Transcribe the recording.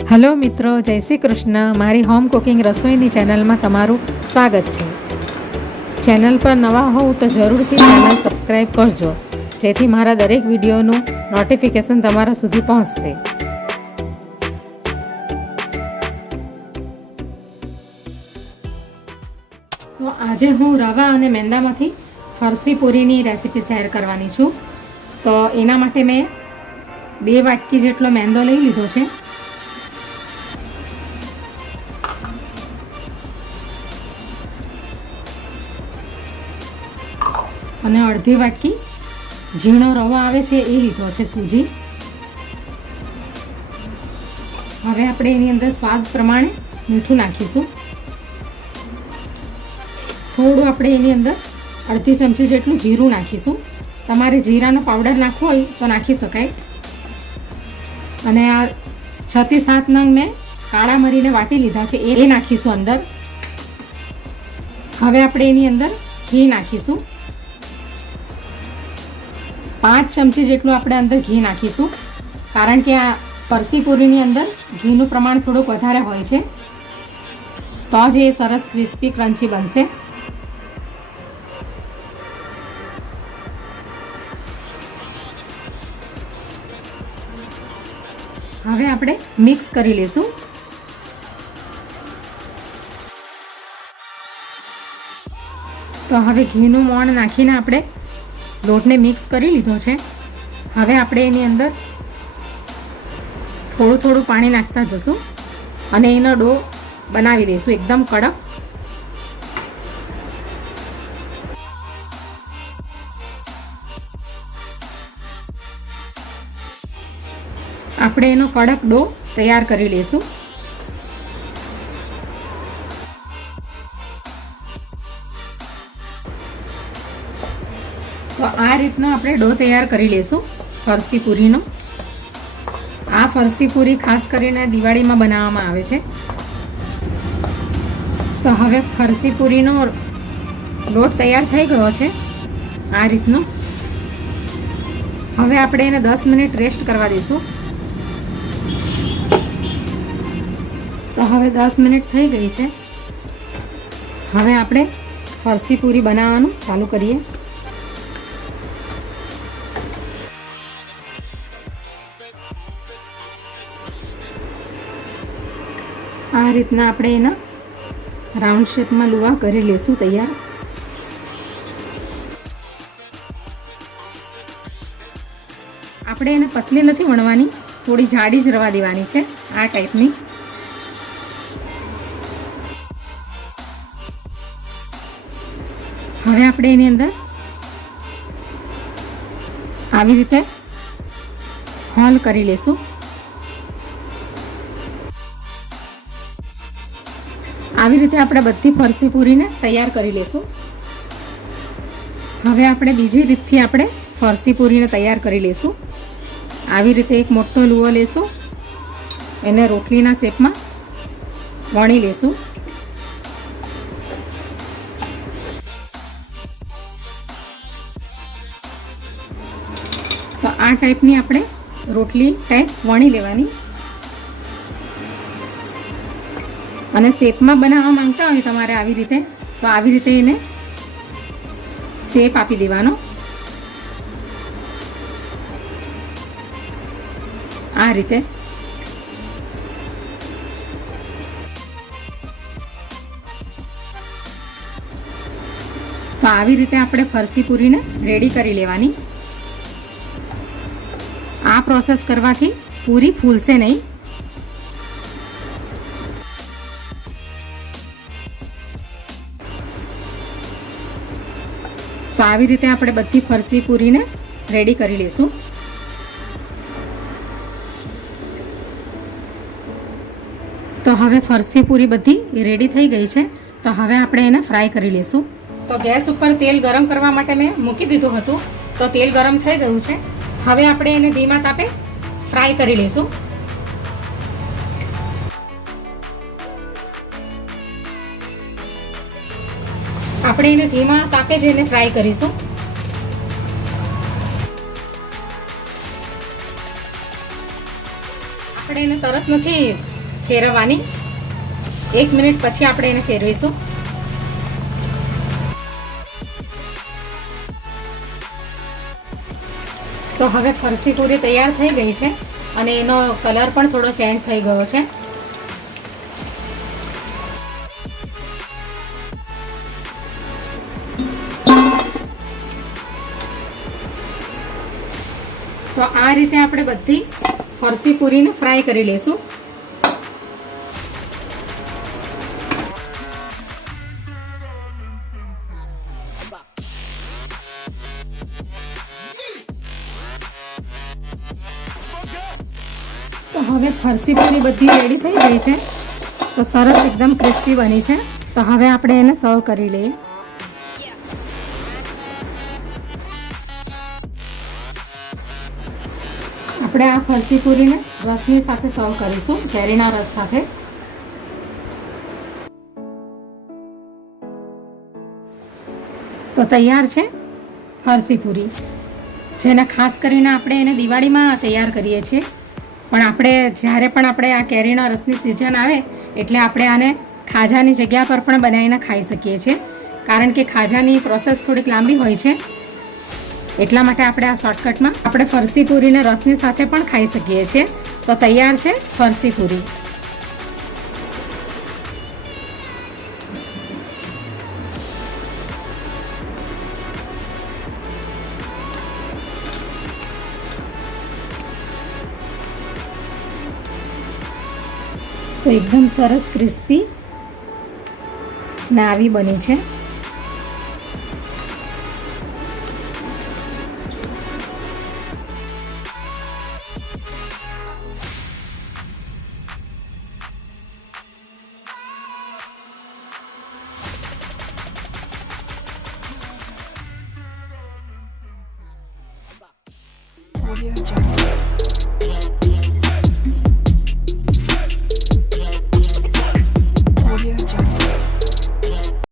Hello मित्रों, जय श्री कृष्ण। मारी होम कुकिंग रसोईनी चेनल में तमारुं स्वागत है। चेनल पर नवा हो तो जरूर थी चेनल सब्सक्राइब करजो, जेथी मारा दरेक विडियोनुं नोटिफिकेशन तमारा सुधी पहोंचशे। तो आजे हूँ रवा अने मैंदामांथी फरसी पूरीनी रेसिपी शेर करवानी छूं। तो एना माटे मैं 2 वाटकी जेटलो मैंदो लई लीधो छे। અને અડધી વાટકી ઝીણો રવો આવે છે એ લીધો છે, સૂજી। હવે આપણે એની અંદર સ્વાદ પ્રમાણે મીઠું નાખીશું। થોડું આપણે એની અંદર અડધી ચમચી જેટલું જીરું નાખીશું। તમારે જીરાનો પાવડર નાખવો હોય તો નાખી શકાય। અને આ 6 થી 7 નંગ મેં કાળા મરીને વાટી લીધા છે, એ નાખીશું અંદર। હવે આપણે એની અંદર ઘી નાખીશું। 5 ચમચી જેટલું આપણે અંદર ઘી નાખીશું, કારણ કે આ ફરસી પૂરીની અંદર ઘીનું પ્રમાણ થોડુંક વધારે હોય છે, તો જ એ સરસ ક્રિસ્પી ક્રન્ચી બનશે। હવે આપણે મિક્સ કરી લઈશું। તો હવે ઘીનું મોણ નાખીને આપણે લોટને મિક્સ કરી લીધો છે। હવે આપણે એની અંદર થોડું થોડું પાણી નાખતા જશું અને એનો ડો બનાવી દઈશું એકદમ કડક। આપણે એનો કડક ડો તૈયાર કરી લઈશું। તો આ રીતનો આપણે ડો તૈયાર કરી લઈશું ફરસી પૂરીનો। આ ફરસી પૂરી ખાસ કરીને દિવાળીમાં બનાવવામાં આવે છે। તો હવે ફરસી પૂરીનો લોટ તૈયાર થઈ ગયો છે આ રીતનો। હવે આપણે એને 10 મિનિટ રેસ્ટ કરવા દઈશું। તો હવે 10 મિનિટ થઈ ગઈ છે। હવે આપણે ફરસી પૂરી બનાવવાનું ચાલુ કરીએ। આ રીતના આપણે એના રાઉન્ડ શેપમાં લુવા કરી લેશું તૈયાર। આપણે એને પતલી નથી વણવાની, થોડી જાડી જ રવા દેવાની છે આ ટાઈપની। હવે આપણે એની અંદર આવી રીતે હોલ કરી લેશું। આવી રીતે આપણે બધી ફરસી પૂરીને તૈયાર કરી લેશું। હવે આપણે બીજી રીતથી આપણે ફરસી પૂરીને તૈયાર કરી લેશું। આવી રીતે એક મોટો લુવો લેશું, એને રોટલીના શેપમાં વણી લેશું। તો આ ટાઈપની આપણે રોટલી ટાઈપ વણી લેવાની। અને શેપમાં બનાવવા માંગતા હોય તમારે આવી રીતે, તો આવી રીતે એને શેપ આપી દેવાનો આ રીતે। તો આવી રીતે આપણે ફરસી પૂરીને રેડી કરી લેવાની। આ પ્રોસેસ કરવાથી પૂરી ફૂલશે નહીં। તો આવી રીતે આપણે બધી ફરસી પૂરીને રેડી કરી લઈશું। તો હવે ફરસી પૂરી બધી રેડી થઈ ગઈ છે। તો હવે આપણે એને ફ્રાય કરી લઈશું। તો ગેસ ઉપર તેલ ગરમ કરવા માટે મેં મૂકી દીધું હતું। તો તેલ ગરમ થઈ ગયું છે। હવે આપણે એને ધીમા તાપે ફ્રાય કરી લઈશું। આપણે એને ધીમા તાપે જ એને ફ્રાય કરીશું। આપણે આપણે એને તરત નથી ફેરવવાની, 1 મિનિટ પછી આપણે એને ફેરવીશું. તો હવે ફરસી પૂરી તૈયાર થઈ ગઈ છે અને એનો કલર પણ થોડો ચેન્જ થઈ ગયો છે. તો આ રીતે આપણે બધી ફરસી પૂરીને ફ્રાય કરી લેશું. તો હવે ફરસી પૂરી બધી રેડી થઈ ગઈ છે. તો સરસ એકદમ ક્રિસ્પી બની છે. તો હવે આપણે એને સર્વ કરી લઈએ. આપણે આ ફરસી પૂરીને રસની સાથે સર્વ કરીશું, કેરીના રસ સાથે. તો તૈયાર છે ફરસી પૂરી, જેને ખાસ કરીને આપણે એને દિવાળીમાં તૈયાર કરીએ છીએ. પણ આપણે જ્યારે પણ આપણે આ કેરીના રસની સિઝન આવે એટલે આપણે આને ખાજાની જગ્યા પર પણ બનાવીને ખાઈ શકીએ છીએ, કારણ કે ખાજાની પ્રોસેસ થોડીક લાંબી હોય છે. એટલા માટે આપણે આ શોર્ટકટમાં આપણે ફરસી પૂરીને રસની સાથે પણ ખાઈ શકીએ છીએ. તો તૈયાર છે ફરસી પૂરી. તો એકદમ સરસ ક્રિસ્પી ને આવી બની છે. Audio Jungle.